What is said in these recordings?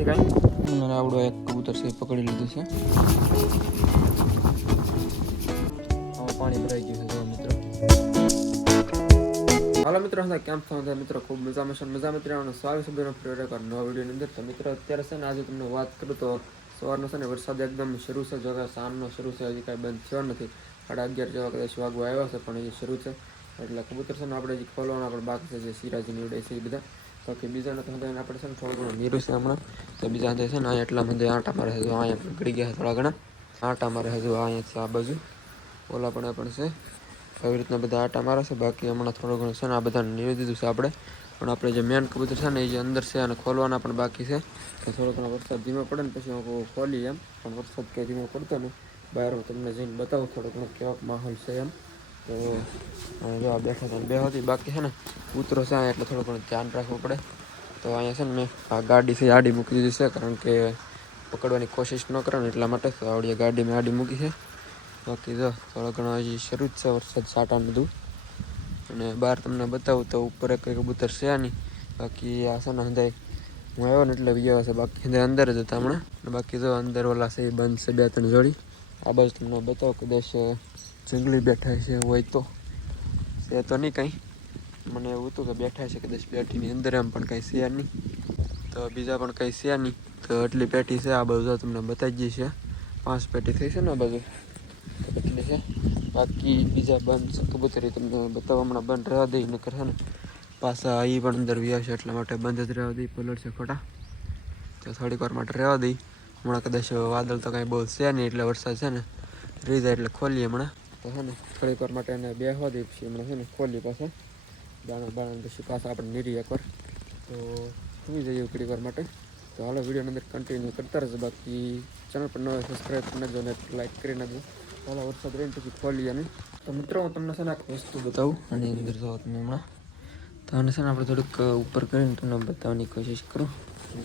નથી કાંઈ. મને આવડો એક કબૂતર છે પકડી લીધું છે. પાણી ભરાઈ ગયું છે મિત્રો. હાલો મિત્રો, કેમ છો મિત્રો? ખૂબ મજામાં છે. મજા મિત્રો સ્વાગત છે બેનો ફરી એક નવા વિડીયોની અંદર. તો મિત્રો અત્યારે છે ને આજે તમને વાત કરું તો સવારનો છે ને વરસાદ એકદમ શરૂ છે. જો કે સાંજનો શરૂ છે, હજી કાંઈ બંધ થયો નથી. 11:30 જેવા કદાચ વાગવા આવ્યા છે, પણ હજી શરૂ છે. એટલે કબૂતર છે ને આપણે હજી ખોલવાના પણ બાકી છે, જે સિરાજીની ઉડે છે એ બધા. બાકી બીજાને તો આપણે છે ને થોડું ઘણું નીરું છે હમણાં. તો બીજા છે ને અહીંયા એટલા બધા આંટા મારે છે. અહીંયા ગળી ગયા થોડા ઘણા આંટા મારે છે. અહીંયા આ બાજુ ઓલા પણ છે. આવી રીતના બધા આટા મારે છે. બાકી હમણાં થોડું ઘણું છે ને આ બધાને નીરી દીધું છે આપણે. પણ આપણે જે મેન કબૂતર છે ને એ જે અંદર છે અને ખોલવાના પણ બાકી છે. તો થોડો ઘણો વરસાદ ધીમો પડે ને પછી હું ખોલી એમ. પણ વરસાદ કંઈ ધીમો પડતો ને બહાર હું તમને જઈને બતાવું થોડો ઘણો કેવો માહોલ છે એમ. તો જો બેઠા હતા બે હતી. બાકી છે ને કૂતરો છે એટલે થોડું ઘણું ધ્યાન રાખવું પડે. તો અહીંયા છે ને મેં આ ગાડી છે આડી મૂકી દીધી છે, કારણ કે પકડવાની કોશિશ ન કરે ને એટલા માટે. તો આવડી ગાડી મેં આડી મૂકી છે. બાકી જો થોડા ઘણા હજી શરૂ જ છે વરસાદ છાંટા બધું. અને બહાર તમને બતાવું તો ઉપર એક કબૂતર છે નહીં. બાકી આ છે ને હંધાઈ હું આવ્યો ને એટલે વિજય છે. બાકી હંધાઈ અંદર જ હતા હમણાં. બાકી જો અંદર ઓલા છે એ બંધ છે 2-3 જોડી. આ બાજુ તમને બતાવો કદાચ જંગલી બેઠા છે હોય તો છે તો નહીં કંઈ. મને એવું હતું કે બેઠા છે કદાચ પેટીની અંદર એમ, પણ કંઈ છે નહીં. તો બીજા પણ કંઈ છે નહીં. તો એટલી પેટી છે આ બાજુ તમને બતાવી છે. 5 પેટી થઈ છે ને આ બાજુ એટલી છે. બાકી બીજા બંધ છે કબૂતર તમને બતાવવા હમણાં બંધ રહેવા દઈ નકર છે ને પાછા એ પણ અંદર વ્યા છે, એટલા માટે બંધ જ રહેવા દઈ. પલળ છે ખોટા. તો થોડીક વાર માટે રહેવા દઈ. હમણાં કદાચ વાદળ તો કાંઈ બહુ છે નહીં એટલે વરસાદ છે ને રહી જાય એટલે ખોલીએ હમણાં. તો છે ને થોડીક વાર માટે એને બેસવા દઈ પછી હમણાં છે ને ખોલી પાછા દાણા પછી પાછા આપણે નીરી એકવાર તો સુઈ જઈએ થોડીક વાર માટે. તો હાલો વિડીયોની અંદર કન્ટિન્યુ કરતા રહેજો. બાકી ચેનલ પર નવા સબસ્ક્રાઈબ કરી નાખજો અને લાઈક કરી નાખજો. હાલો વરસાદ રહીને પછી ખોલીએ નહીં. તો મિત્રો હું તમને છે ને એક વસ્તુ બતાવું આની અંદર જાઓ તમે હમણાં. તો આને છે ને આપણે થોડુંક ઉપર કરીને તમને બતાવવાની કોશિશ કરું.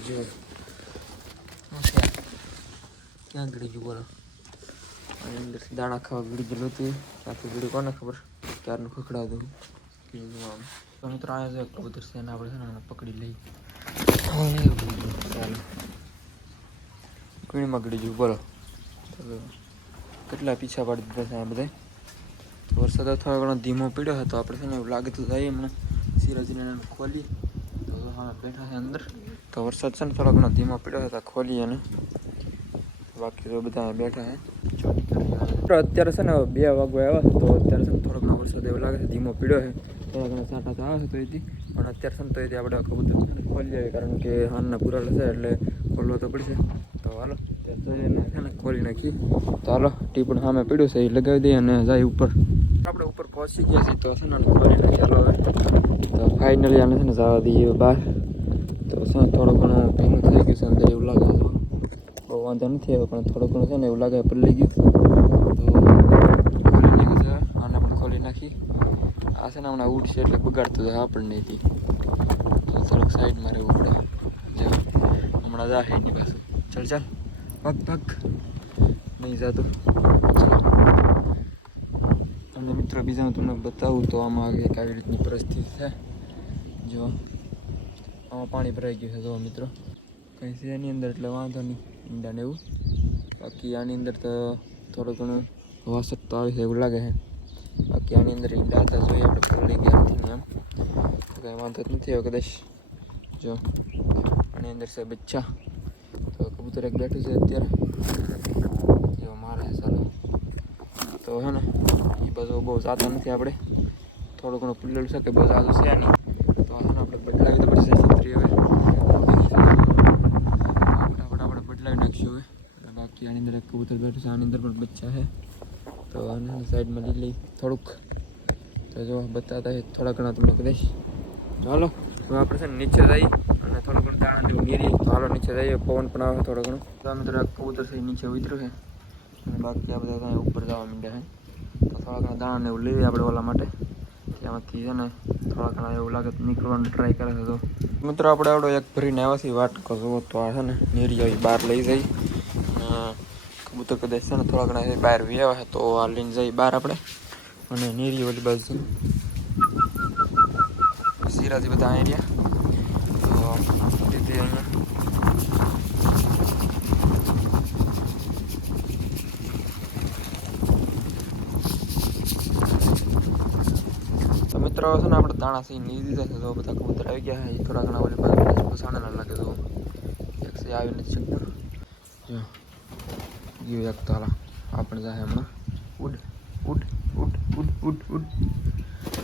જો ક્યાં ગળી ગયું બોલો. આની અંદર દાણા ખાવા ગળી ગયેલું હતું. ત્યાંથી ગળી કોને ખબર ક્યારનું ખખડાતું આમ. તો મિત્રો અહીંયા જો કબૂતર છે એને આપણે છે ને પકડી લઈ. ચાલો કીણીમાં ગળી ગયું બોલો. કેટલા પીછા પાડી દીધા છે આ બધા. વરસાદ થોડો ઘણો ધીમો પડ્યો હતો. આપણે છે ને એવું લાગે તો જઈએ હમણાં સિરાજીને ખોલીએ. તો હા બેઠા છે અંદર. તો વરસાદ છે ને થોડો ઘણો ધીમો પડ્યો હતો ખોલીએ અને બાકી તો બધા બેઠા છે. અત્યારે છે ને 2 વાગવા આવ્યા છે. તો અત્યારે છે ને થોડો ઘણો વરસાદ એવું લાગે છે ધીમો પડ્યો છે. થોડા ઘણા છાંટા તો આવે છે તો એથી પણ અત્યારે છે ને તો એથી આપણે કબૂતર ખોલી આવે, કારણ કે હાનના પુરાલ છે એટલે ખોલવા તો પડશે. તો હાલો એને છે ને ખોલી નાખી. તો હાલો ટીપણ સામે પડ્યું છે એ લગાવી દઈએ અને જાય ઉપર. આપણે ઉપર પહોંચી ગયા છીએ તો છે ને ખોલી નાખી. હાલો હવે તો ફાઇનલી આને છે ને જવા દઈએ બહાર. તો છે ને થોડું ઘણું ભીનું થઈ ગયું છે અંદર એવું લાગે છે. બહુ વાંધો નથી આવ્યો પણ થોડું ઘણું છે ને એવું લાગે પલળી ગયું. તો ખોલી નાખ્યું છે. આને પણ ખોલી નાખી. આ છે ને હમણાં ઉડશે એટલે બગાડતું જાય આપણને. તો થોડુંક સાઈડમાં રહેવું પડે. જો હમણાં જા એની પાછું. ચાલ ચાલ પગ પગ નહીં જતું. અને મિત્રો બીજા હું તમને બતાવું તો આમાં એક આવી રીતની પરિસ્થિતિ છે. જો આમાં પાણી ભરાઈ ગયું છે. જો મિત્રો કંઈ છે એની અંદર એટલે વાંધો નહીં ઈંડાને એવું. બાકી આની અંદર તો થોડું ઘણું વાસક તો આવે છે એવું લાગે છે. બાકી આની અંદર ઈંડા હતા જોઈએ આપણે પલળી ગયા નથી એમ. તો કંઈ વાંધો જ નથી આવ્યો કદાચ. જો આની અંદર છે બચ્ચા. તો કબૂતર એક બેઠું છે અત્યારે. જો મારે ચાલો તો હે ને એ બાજુ બહુ જાતા નથી આપણે. થોડું ઘણું પુલ્લેલું છે કે બહુ જાતું છે નહીં. તો છે ને આપણે બદલાવી તો પડશે છત્રી હવે. ફટાફટ આપણે બદલાવી નાખીશું હવે. બાકી આની અંદર એક કબૂતર બેઠું છે. આની અંદર પણ બચ્ચા છે. તો આને સાઈડમાં લઈ લઈ થોડુંક. તો જો બતાવતા થોડા ઘણા તમને કદાચ. ચાલો હવે આપણે છે ને નીચે જઈ અને થોડું ઘણું દાણા જેવું નીરી. તો હાલો નીચે જઈએ. પવન પણ આવે થોડો ઘણો. તો આ મિત્રો કબૂતર છે નીચે ઉતર્યું છે અને બાકી આ બધા ત્યાં ઉપર જવા માંડ્યા છે. તો થોડા ઘણા દાણાને એવું લઈએ આપણે ઓલા માટે. ત્યાંથી છે ને થોડા ઘણા એવું લાગે તો નીકળવાનું ટ્રાય કરે છે. તો મિત્રો આપણે આવડો એક ભરીને આવ્યા છીએ વાટકો જુઓ તો આ છે ને નીરી આવી બહાર લઈ જઈ. કબૂતર કદાચ છે ને થોડા ઘણા બહાર વ્યાવા છે તો આ લઈને જઈ બહાર આપણે. અને નીરી ઓલી બાજુ સિરાજી બધા અહીંયા રહ્યા. તો દીદી અહીંયા તો મિત્રો છે ને આપણે દાણા સહી નીકળી દીધા છે. તો બધા કબૂતર આવી ગયા છે. થોડા ઘણા ઓલી બાજુ ફસાણા લાગે તો એક સે આવી નથી શકતો. જો ગયું એક તાલા આપણે જાય હમણાં. ઉડ ઉડ ઉડ ઉડ ઉડ ઉડ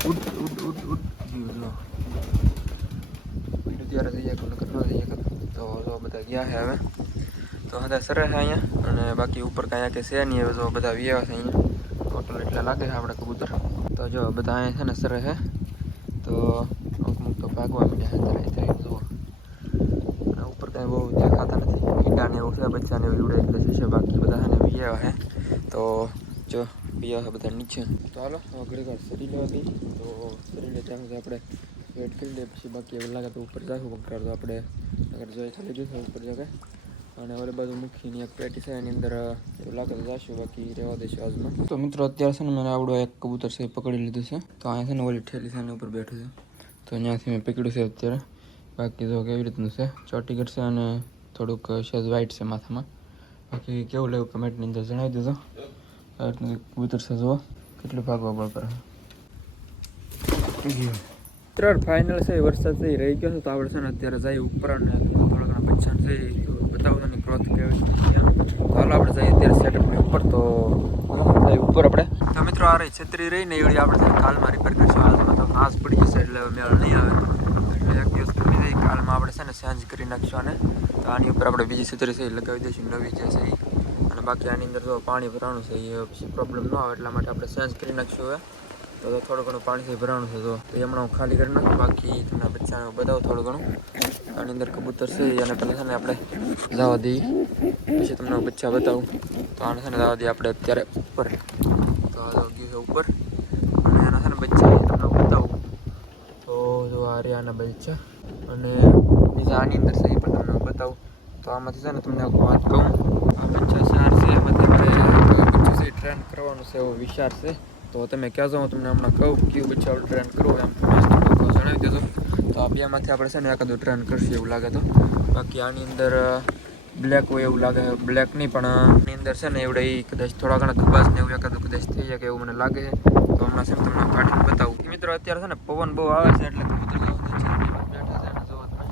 ઉડ ઉડ ઉડ ઉડ ગયું. જો ઉડ્યું ત્યારે થઈ જાય કોને કરવા થઈ જાય. તો જો બધા ગયા છે હવે. તો બધા સરસ છે અહીંયા. અને બાકી ઉપર કાંઈ કે છે નહીં. હવે જો બધા વ્યાવા છે અહીંયા. ટોટલ એટલા લાગે છે આપણે કબૂતર. તો જો બધા અહીંયા છે ને સરસ છે. તો અમુક તો ભાગવા માંડ્યા છે ત્યારે જુઓ. અને ઉપર કાંઈ બહુ દેખાતા નથી. ઈંડાને એવું છે બચ્ચાને એવું ઉડે એટલે છે. બાકી બધા છે ને વ્યાવા છે. તો જો વ્યાવા છે બધા નીચે. તો હાલો ઘડી વાર સરી લેવા ગઈ. તો સરી લે ત્યાં સુધી આપણે વેટ કરી લઈએ. પછી બાકી એવું લાગે તો ઉપર જાશું પકડાર. તો આપણે અગર જોઈ ચાલી જઈશું ઉપર જગ્યાએ. અને ઓલી બાજુ મૂકીને એક પેટી છે એની અંદર એવું લાગે તો જઈશું. બાકી રહેવા દઈશું આજમાં. તો મિત્રો અત્યારે છે ને મેં આવડો એક કબૂતર છે પકડી લીધું છે. તો અહીંયા છે ને ઓલી ઠેલી છે ઉપર બેઠું છે. તો અહીંયાથી મેં પકડ્યું છે અત્યારે. બાકી જો કેવી રીતનું છે ચોટીગઢ છે અને થોડુંક સેજ વ્હાઈટ છે માથામાં. બાકી કેવું લેવું કમેન્ટની અંદર જણાવી દેજો. આ રીતનું કબૂતર છે જુઓ કેટલું ભાગવા બળ કરે. ત્રણ ફાઇનલ છે. વરસાદ છે રહી ગયો છે. તો આપણે છે ને અત્યારે જાય ઉપર અને થોડા ઘણા બચ્ચા છે તો બતાવું ગ્રોથ કેવી તો હાલો આપણે જઈએ અત્યારે સેટઅપની ઉપર. તો જઈએ ઉપર આપણે. તો મિત્રો આ રહી છત્રી રહી ને એવડી આપણે કાલમાં રિપેર કરીશું. આજમાં તો ઘાસ પડી જશે એટલે મેળ નહીં આવે. એટલે એક દિવસ કરી દઈએ. કાલમાં આપણે છે ને ચેન્જ કરી નાખશું આને. તો આની ઉપર આપણે બીજી છત્રી છે એ લગાવી દઈશું નવી જે છે એ. અને બાકી આની અંદર જો પાણી ભરાણું છે એ પછી પ્રોબ્લેમ ન આવે એટલા માટે આપણે ચેન્જ કરી નાખશું હવે. તો થોડું ઘણું પાણીથી ભરાણું છે. તો એ હમણાં હું ખાલી કરી નાખું. બાકી તમને બચ્ચાને બતાવો થોડું ઘણું. આની અંદર કબૂતર છે અને પહેલાં છે ને આપણે જવા દઈએ. પછી તમને બચ્ચા બતાવું. તો આને છે ને જવા દઈએ આપણે અત્યારે ઉપર. તો આ ગયું છે ઉપર. અને આના છે ને બચ્ચા તમને બતાવું. તો જો આ રહ્યા બચ્ચા. અને બીજા આની અંદર છે એ પણ તમને બતાવું. તો આમાંથી છે ને તમને વાત કહું. આ બચ્ચા ચાર છે. એમાંથી આપણે બચ્ચું છે ટ્રેન કરવાનું છે એવો વિચાર છે. તો તમે કહેજો હું તમને હમણાં કહું કયું બચ્ચા આપણે ટ્રેન કરવું એમ જણાવી દેજો. તો આ બેમાંથી આપણે છે ને એકાદું ટ્રેન કરશું એવું લાગે તો. બાકી આની અંદર બ્લેક હોય એવું લાગે. બ્લેક નહીં પણ આની અંદર છે ને એવડે એ કદાચ થોડા ઘણા દુબાસ ને એવું એકાદું કદાચ થઈ જાય કે એવું મને લાગે છે. તો હમણાં છે ને તમને કાઢીને બતાવું. મિત્રો અત્યારે છે ને પવન બહુ આવે છે એટલે કબૂતર બેઠા છે ને જોવો તમે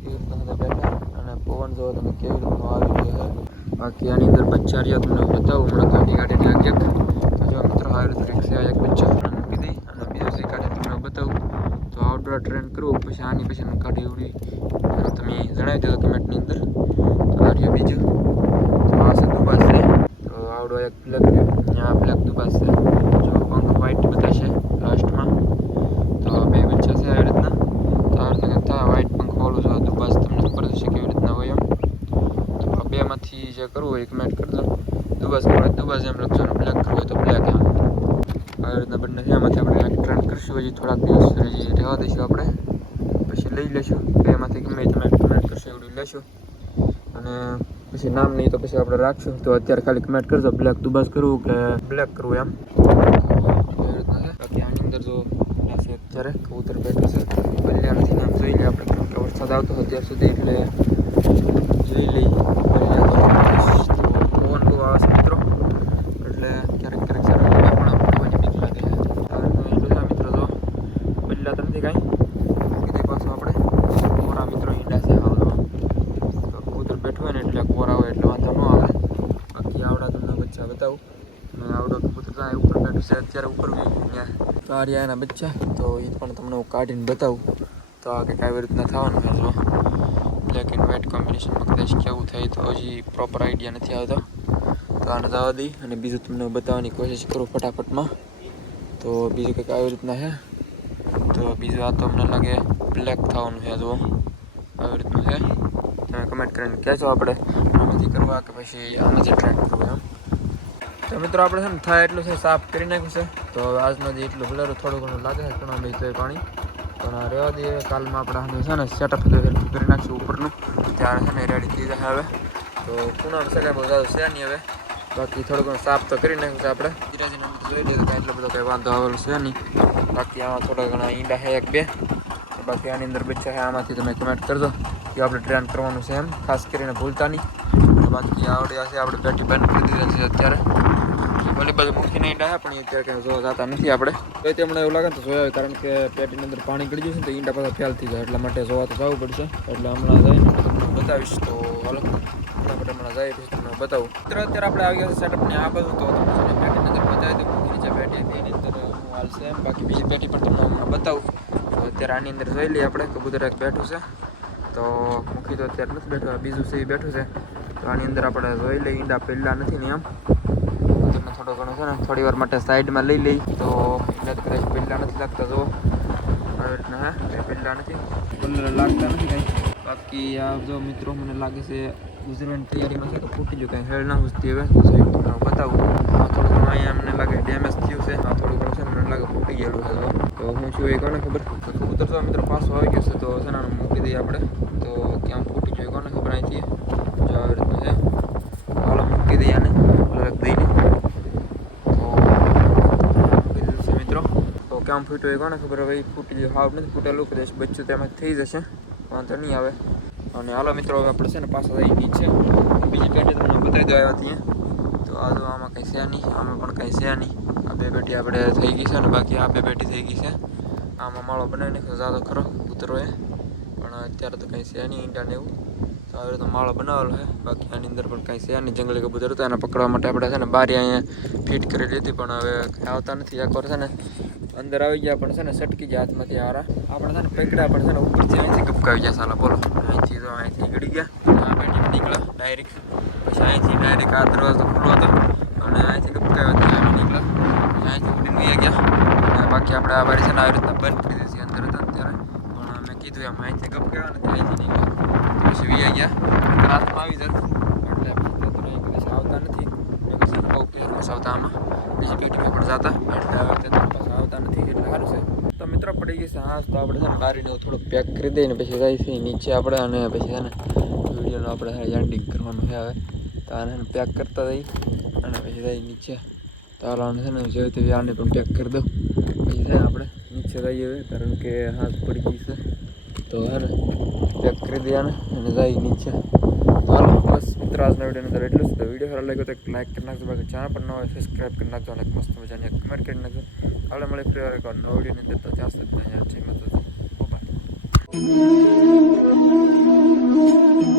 કેવી રીતના બેઠા. અને પવન જોવો તમે કેવી રીતનું આવી રહ્યો છે. બાકી આની અંદર બચ્ચા રહ્યા તમને બતાવું હમણાં કાઢીને એક એક. તો જો મિત્રો આવી રીતે એક એક બચ્ચા મૂકી દઈ અને બીજો છે કાઢીને તમને બતાવું. તો આઉટડોર ટ્રેન કરવું પછી આની પછી કાઢી ઉડી તમે જણાવી દેજો કમેન્ટની અંદર. તો આ રહ્યો બીજું. તો આ છે દુબાસ છે. તો આવડો એક બ્લેક છે. ત્યાં બ્લેક દુબાસ છે. જો પંખ વ્હાઈટ બધા છે લાસ્ટમાં. તો બે બચ્ચા છે આવી રીતના. તો આ રીતના થાય વ્હાઈટ પંખ વાળું છે દુબાસ. તમને ખબર હશે કેવી રીતના હોય એમ. તો આ બેમાંથી જે કરવું હોય કમેન્ટ કરજો. દુબાસ કરવું હોય દુબાસ એમ લખજો. બ્લેક કરવું હોય તો બ્લેક એમ. આવી રીતના બંને છે. એમાંથી આપણે એક ટ્રેન કરીશું. હજી થોડાક દિવસ હજી રહેવા દઈશું આપણે. પછી લઈ લઈશું. એમાંથી ગમે તમે કમેન્ટ કરશો એવડું લેશું. અને પછી નામ નહીં તો પછી આપણે રાખશું. તો અત્યારે ખાલી કમેન્ટ કરજો બ્લેક દુબાસ કરવું કે બ્લેક કરવું એમ. એવી રીતના છે. બાકી આની અંદર જો છે અત્યારે કબૂતર બેઠું છે. બલ્યા નથી નામ જોઈ લઈએ આપણે. કેમ કે વરસાદ આવતો અત્યાર સુધી એટલે જોઈ લઈએ. પવન બહુ આવે છે મિત્રો. એટલે ક્યારેક ક્યારેક પણ પડવાની બીક લાગે છે. મિત્રો જો બદલા તો નથી કાંઈ. કીધે પાછું આપણે કોરા મિત્રો ઈંડા છે આવડો. તો કબૂતર બેઠું હોય ને એટલે કોરા હોય એટલે વાંધો ન આવે. બાકી આવડા તમને બચ્ચા બતાવું. અને આવડો કબૂતર ત્યાં ઉપર બેઠું છે અત્યારે ઉપર ત્યાં. તો આ રહ્યા એના બચ્ચા. તો એ પણ તમને હું કાઢીને બતાવું. તો આ કંઈક આવી રીતના થવાનું છે. જો બ્લેક એન્ડ વ્હાઈટ કોમ્બિનેશનમાં કદાચ કેવું થાય તો હજી પ્રોપર આઈડિયા નથી આવતો. તો આને જવા દઈ અને બીજું તમને બતાવવાની કોશિશ કરું ફટાફટમાં. તો બીજું કંઈક આવી રીતના છે. તો બીજું આ તો અમને લાગે બ્લેક થવાનું છે. જો આવી રીતનું છે. તમે કમેન્ટ કરીને કહેજો આપણે આમાંથી કરવા કે પછી આમાંથી ટ્રેન કરવું એમ. તો મિત્રો આપણે છે ને થાય એટલું છે સાફ કરી નાખ્યું છે. તો આજનો જે એટલું બ્લર થોડું ઘણું લાગે છે ઘણું બે તો પાણી પણ રહેવા દઈએ. કાલમાં આપણે છે ને સેટઅપ કરી નાખશું ઉપરનું. ત્યારે છે ને રેડી થઈ જાય હવે. તો પૂનમ છે કાંઈ બહુ સારું છે નહીં હવે. બાકી થોડું ઘણું સાફ તો કરી નાખ્યું છે આપણે. ધીરાજીને જોઈ લઈએ તો કાંઈ એટલો બધો કંઈ વાંધો આવેલો છે નહીં. બાકી આમાં થોડા ઘણા ઈંડા છે એક બે. બાકી આની અંદર બચ્ચા છે આમાંથી તમે કમેન્ટ કરજો. એ આપણે ટ્રેન કરવાનું છે એમ ખાસ કરીને ભૂલતા નહીં. બાકી આવડે છે આપણે પેટી બંધ કરી દીધી છે અત્યારે. ભલે બાજુ મૂકીને ઈંડા પણ એ અત્યારે કંઈ જોવા જતા નથી આપણે. તો તમને એવું લાગે ને તો જોયા, કારણ કે પેટીની અંદર પાણી ગળી જશે ને તો ઈંડા પાછા ફેલ થઈ જાય, એટલા માટે જોવા તો જવું પડશે. એટલે હમણાં જઈને તમને બતાવીશ. તો હાલો ફટાફટ હમણાં જાય પછી તમને બતાવું. અત્યારે આપણે આવી ગયા છે સેટઅપની આ બાજુ. તો તમને પેટીની અંદર બતાવી દઉં નીચે પેટી હતી એની અંદર હું હાલશે એમ. બાકી બીજી પેટી પણ તમને હમણાં બતાવું. તો અત્યારે આની અંદર જોઈ લઈએ આપણે. કબૂતર એક બેઠું છે, તો મૂકી તો અત્યારે નથી બેઠું, બીજું છે એ બેઠું છે. તો આની અંદર આપણે જોઈ લઈએ. ઈંડા પહેલાં નથી ને એમ તમને થોડો ઘણો છે ને થોડી વાર માટે સાઈડમાં લઈ લઈ. તો ઈંડા તો કદાચ પહેલાં નથી લાગતા. જો આવી રીતના હે કંઈ પહેલાં નથી, કલર લાગતા નથી કંઈ. બાકી આ જો મિત્રો મને લાગે છે ગુજરવાની તૈયારીમાં છે. તો ફૂટી ગયું કંઈ હેળ ના ઘૂસતી હવે. તો સાઈડ તમને બતાવું. આ થોડું ઘણું અહીંયા અમને લાગે ડેમેજ થયું છે. આ થોડું ઘણું છે ને મને લાગે ફૂટી ગયેલું છે. તો હું છું એ કોને ખબર. તો કબૂતર તો મિત્રો પાછો આવી ગયો છે. તો છે ને મૂકી દઈએ આપણે. તો ક્યાં ફૂટી ગયું કોને ખબર અહીંથી. જો આવી રીતનું છે. હાલો મૂકી દઈએ આને અલગ દઈને. તો મિત્રો તો કેમ ફૂટ્યું એ કોને ખબર. હવે ફૂટી ગયું હાવ નથી ફૂટેલું. કદાચ બચ્ચું તેમાં થઈ જશે, વાંધો નહીં આવે. અને હાલો મિત્રો હવે આપણે છે ને પાછા જઈ નીચે. બીજી પેટી તમને બતાવી દો આવ્યા ત્યાં. તો આ જો આમાં કંઈ છે નહીં, આમાં પણ કંઈ છે નહીં. આ બે પેટી આપણે થઈ ગઈ છે ને બાકી આ બે પેટી થઈ ગઈ છે. આમાં માળો બનાવી નાખ્યો જાતો ખરો કૂતરોએ, પણ અત્યારે તો કંઈ છે નહીં ઈંડા ને એવું. તો આવી રીતે માળો બનાવેલો છે. બાકી આની અંદર પણ કંઈ છે નહીં. જંગલી કબૂતર હતા એને પકડવા માટે આપણે છે ને બારી અહીંયા ફિટ કરેલી હતી, પણ હવે આવતા નથી. એકવાર છે ને અંદર આવી ગયા પણ છે ને સટકી ગયા હાથમાંથી હારા. આપણે છે ને પકડ્યા પણ છે ને ઉપરથી અહીંથી ગપકાવી ગયા. સાલા બોલો અહીંથી તો અહીંથી ગળી ગયા. આ પેટી નીકળ્યા ડાયરેક્ટ. પછી અહીંથી ડાયરેક્ટ આ દરવાજો ખુલ્લો હતો અને અહીંથી ગપકાવ્યો હતો. અહીં નીકળ્યા પછી અહીંથી ઉડીને વહી ગયા. અને બાકી આપણે આ બારી છે ને આવી રીતના બંધ કરી દીધી અંદર હતા અત્યારે. પણ મેં કીધું એમ અહીંથી ગપકાવ્યા નથી, અહીંથી નીકળ્યા પછી વહી ગયા. હાથમાં આવી જતું એટલે પછી કદાચ આવતા નથી. પછી ઓકે આવતા આમાં બીજી પેટીમાં પણ જતા એટલે પાછા આવતા નથી એટલે સારું છે. તો મિત્રો પડી ગઈ છે હા. તો આપણે છે ને બારીને થોડુંક પેક કરી દઈએ ને પછી જાય છે નીચે આપણે. અને પછી છે ને વિડીયોનો આપણે એન્ડિંગ કરવાનું છે હવે. તો આને પેક કરતા જઈ અને પછી જાય નીચે. તો આને છે ને જોઈએ તો આને પણ પેક કરી દઉં. પછી છે આપણે નીચે જઈએ હવે, કારણ કે હાથ પડી ગઈ છે. તો હે ને પેક કરી દઈએ આને અને જાય નીચે. હાલો બસ મિત્રો આજના વિડીયોની અંદર એટલું જ. તો વિડીયો સારો લાગ્યો તો એક લાઈક કરી નાખજો. બાકી ચેનલ પર ન હોય સબસ્ક્રાઈબ કરી નાખજો અને મસ્ત મજાની કમેન્ટ કરી નાખજો. હાલો મળે ફરી વાર એક નવો વિડીયોની અંદર. તો ત્યાં સુધી જય માતાજી. બાય.